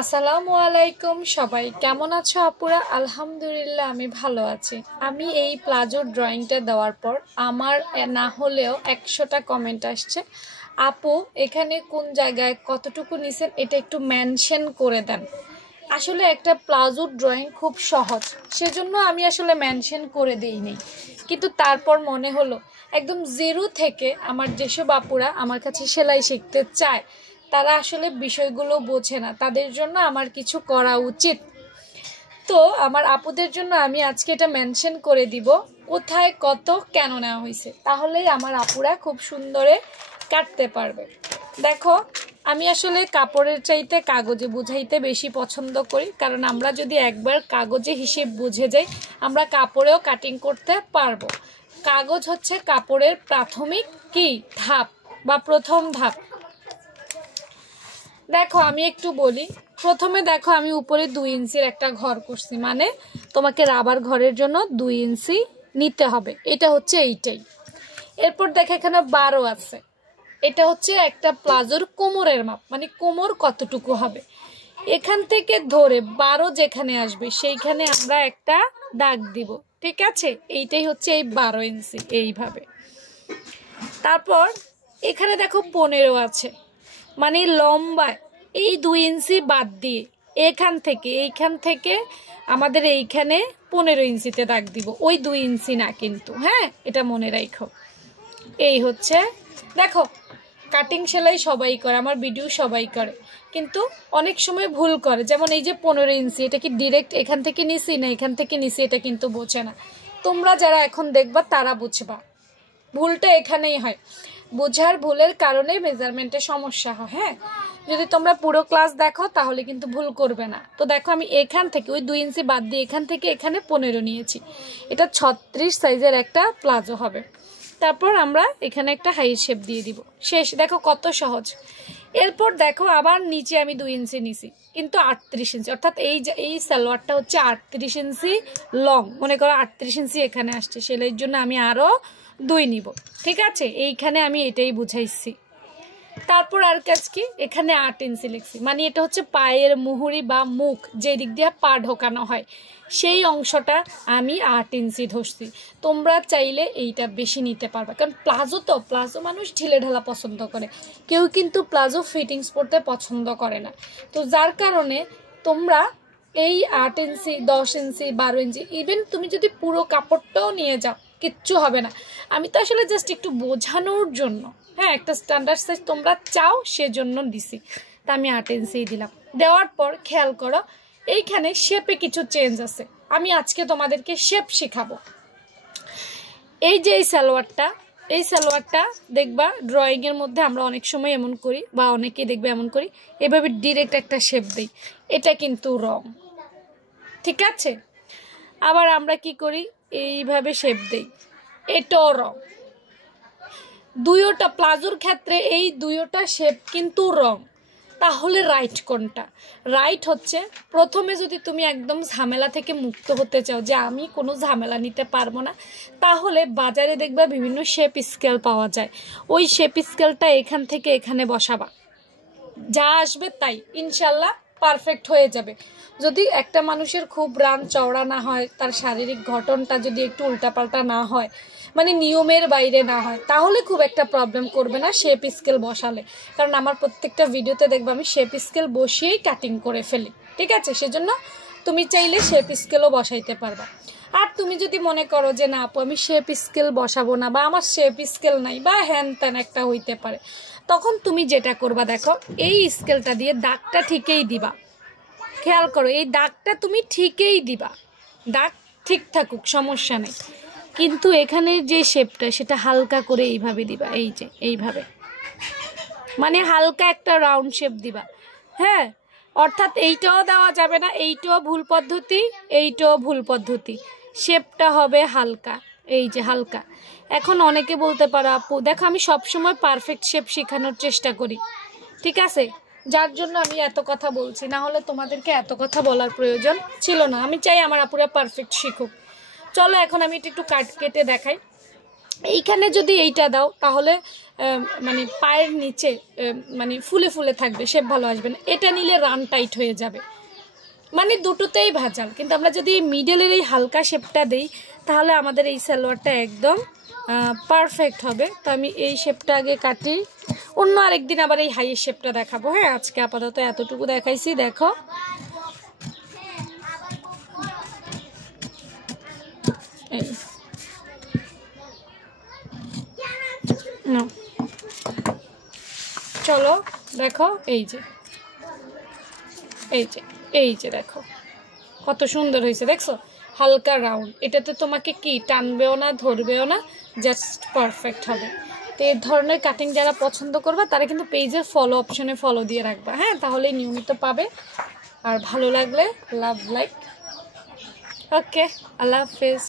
আসসালামু আলাইকুম সবাই কেমন আছো আপুরা আলহামদুলিল্লাহ আমি ভালো আছি আমি এই প্লাজোর ড্রয়িংটা দেওয়ার পর আমার না হলেও 100টা কমেন্ট আসছে আপু এখানে কোন জায়গায় কতটুকু নিছেন এটা একটু মেনশন করে দেন আসলে একটা প্লাজোর ড্রয়িং খুব সহজ সেজন্য আমি আসলে মেনশন করে দেইনি কিন্তু তারপর মনে হলো একদম জিরো থেকে আমার যেসব আপুরা আমার কাছে সেলাই শিখতে চায় তারা আসলে বিষয়গুলো বোঝে না তাদের জন্য আমার কিছু করা উচিত তো আমার আপুদের জন্য আমি আজকে এটা মেনশন করে দিব কোথায় কত কেন নেওয়া হয়েছে তাহলেই আমার আপুরা খুব সুন্দরে কাটতে পারবে দেখো আমি আসলে কাপড়ের চাইতে কাগজে বুঝাইতে বেশি পছন্দ করি কারণ আমরা যদি একবার কাগজে হিসেব বুঝে যাই আমরা কাপড়েও কাটিং করতে পারবো কাগজ হচ্ছে কাপড়ের প্রাথমিক কি ধাপ বা প্রথম ধাপ দেখো আমি একটু বলি প্রথমে দেখো আমি উপরে 2 ইঞ্চির একটা ঘর করছি মানে তোমাকে রাবার ঘরের জন্য 2 ইঞ্চি নিতে হবে এটা হচ্ছে এইটাই এরপর দেখো এখানে 12 আছে এটা হচ্ছে একটা প্লাজোর কোমরের মাপ মানে কোমর কতটুকু হবে এখান থেকে ধরে 12 যেখানে আসবে সেইখানে আমরা একটা দাগ দিব ঠিক আছে এইটাই হচ্ছে এই 12 ইঞ্চি এইভাবে তারপর এখানে দেখো 15 আছে মানে লম্বা এই 2 ইঞ্চি বাদ দিয়ে এইখান থেকে আমাদের এইখানে 15 ইঞ্চিতে দাগ দিব ওই 2 ইঞ্চি না কিন্তু হ্যাঁ এটা মনে রাখো এই হচ্ছে দেখো কাটিং সেলাই সবাই করে আমার ভিডিও সবাই করে কিন্তু অনেক সময় ভুল করে যেমন এই যে 15 ইঞ্চি এটা কি ডাইরেক্ট এখান থেকে নিছি না এখান থেকে নিছি এটা কিন্তু বোঝে না তোমরা যারা এখন দেখবা তারা বুঝবা ভুলটা এখানেই হয় বোঝার ভুলের কারণে মেজারমেন্টে সমস্যা হয় হ্যাঁ যদি তোমরা পুরো ক্লাস দেখো তাহলে কিন্তু ভুল করবে না তো দেখো আমি এখান থেকে ওই 2 ইঞ্চি বাদ দিয়ে এখান থেকে এখানে 15 নিয়েছি এটা 36 সাইজের একটা প্লাজো হবে তারপর আমরা এখানে একটা হাই শেপ দিয়ে দিব শেষ দেখো কত সহজ এরপর দেখো আবার নিচে আমি 2 ইঞ্চি নিছি কিন্তু 38 ইঞ্চি অর্থাৎ এই সালোয়ারটা হচ্ছে 38 ইঞ্চি লং মনে করো 38 ইঞ্চি এখানে আসছে সেলাইয়ের জন্য আমি আরো 2 নিব ঠিক আছে এইখানে আমি এটাই বুঝাইছি তারপর আর কাজ কি এখানে 8 ইঞ্চি লিখছি মানে এটা হচ্ছে পায়ের মুহুরি বা মুখ যে দিক দিয়ে পা ঢোকানো হয় সেই অংশটা আমি 8 ইঞ্চি ধরছি তোমরা চাইলে এইটা বেশি নিতে পারবে কারণ প্লাজো মানুষ ঢিলে ঢালা পছন্দ করে কেউ কিন্তু প্লাজো ফিটিংস পরতে পছন্দ করে না তো যার কারণে তোমরা এই 8 ইঞ্চি 10 ইঞ্চি 12 ইঞ্চি ইভেন তুমি যদি পুরো কাপড়টাও নিয়ে যাও কিচ্ছু হবে না আমি তো আসলে জাস্ট একটু বোঝানোর জন্য হ্যাঁ একটা স্ট্যান্ডার্ড সাইজ তোমরা চাও সেজন্য দিছি তা আমি 8 ইঞ্চি দিলাম দেওয়ার পর খেয়াল করো এইখানে শেপে কিছু চেঞ্জ আছে আমি আজকে তোমাদেরকে শেপ শেখাবো এই যে এই সালোয়ারটা দেখবা ড্রয়িং এর মধ্যে আমরা অনেক সময় এমন করি বা অনেকেই দেখবে এমন করি এভাবে ডাইরেক্ট একটা শেপ দেই এটা কিন্তু রং ঠিক আছে আবার আমরা কি করি এইভাবে শেপ দেই এটাও রং দুইটা প্লাজোর ক্ষেত্রে এই দুইটা শেপ কিন্তু রং তাহলে রাইট কোনটা রাইট হচ্ছে প্রথমে যদি তুমি একদম ঝামেলা থেকে মুক্ত হতে চাও যে আমি কোনো ঝামেলা নিতে পারবো না তাহলে বাজারে দেখবা বিভিন্ন শেপ স্কেল পাওয়া যায় ওই শেপ স্কেলটা এখান থেকে এখানে বসাবা যা আসবে তাই ইনশাল্লাহ পারফেক্ট হয়ে যাবে যদি একটা মানুষের খুব রান চওড়া না হয় তার শারীরিক গঠনটা যদি একটু উল্টাপাল্টা না হয় মানে নিয়মের বাইরে না হয় তাহলে খুব একটা প্রবলেম করবে না শেপ স্কেল বসালে কারণ আমার প্রত্যেকটা ভিডিওতে দেখবো আমি শেপ স্কেল বসিয়েই কাটিং করে ফেলি ঠিক আছে সেজন্য তুমি চাইলে শেপ স্কেলও বসাইতে পারবা আর তুমি যদি মনে করো যে না আপু আমি শেপ স্কেল বসাবো না বা আমার শেপ স্কেল নাই বা হ্যান ত্যান একটা হইতে পারে তখন তুমি যেটা করবা দেখো এই স্কেলটা দিয়ে দাগটা ঠিকই দিবা খেয়াল করো এই দাগটা তুমি ঠিকই দিবা দাগ ঠিক থাকুক সমস্যা নেই কিন্তু এখানে যে শেপটা সেটা হালকা করে এইভাবে দিবা এই যে এইভাবে মানে হালকা একটা রাউন্ড শেপ দিবা হ্যাঁ অর্থাৎ এইটাও দেওয়া যাবে না এইটাও ভুল পদ্ধতি এইটাও ভুল পদ্ধতি শেপটা হবে হালকা এই যে হালকা এখন অনেকে বলতে পারো আপু দেখো আমি সবসময় পারফেক্ট শেপ শেখানোর চেষ্টা করি ঠিক আছে যার জন্য আমি এত কথা বলছি না হলে তোমাদেরকে এত কথা বলার প্রয়োজন ছিল না আমি চাই আমার আপুরা পারফেক্ট শিখুক চলো এখন আমি একটু কাট কেটে দেখাই এইখানে যদি এইটা দাও তাহলে মানে পায়ের নিচে মানে ফুলে ফুলে থাকবে, শেপ ভালো আসবে না। এটা নিলে রান টাইট হয়ে যাবে, মানে দুটোতেই ভেজাল। কিন্তু আমরা যদি এই মিডলের এই হালকা শেপটা দিই তাহলে আমাদের এই সালোয়ারটা একদম পারফেক্ট হবে। তো আমি এই শেপটা আগে কাটি, অন্য আরেকদিন আবার এই হাইয়ের শেপটা দেখাবো। হ্যাঁ, আজকে আপাতত এতটুকু দেখাইছি। দেখো এই চলো দেখো, এই যে এই যে এই যে দেখো কত সুন্দর হয়েছে, দেখছো? হালকা রাউন্ড, এটাতে তোমাকে কি টানবেও না, ধরবেও না, জাস্ট পারফেক্ট হবে। তো এই ধরনের কাটিং যারা পছন্দ করবে তারা কিন্তু পেজের ফলো অপশনে ফলো দিয়ে রাখবা। হ্যাঁ, তাহলেই নিয়মিত পাবে। আর ভালো লাগলে লাভ লাইক। ওকে, আল্লাহ হাফেজ।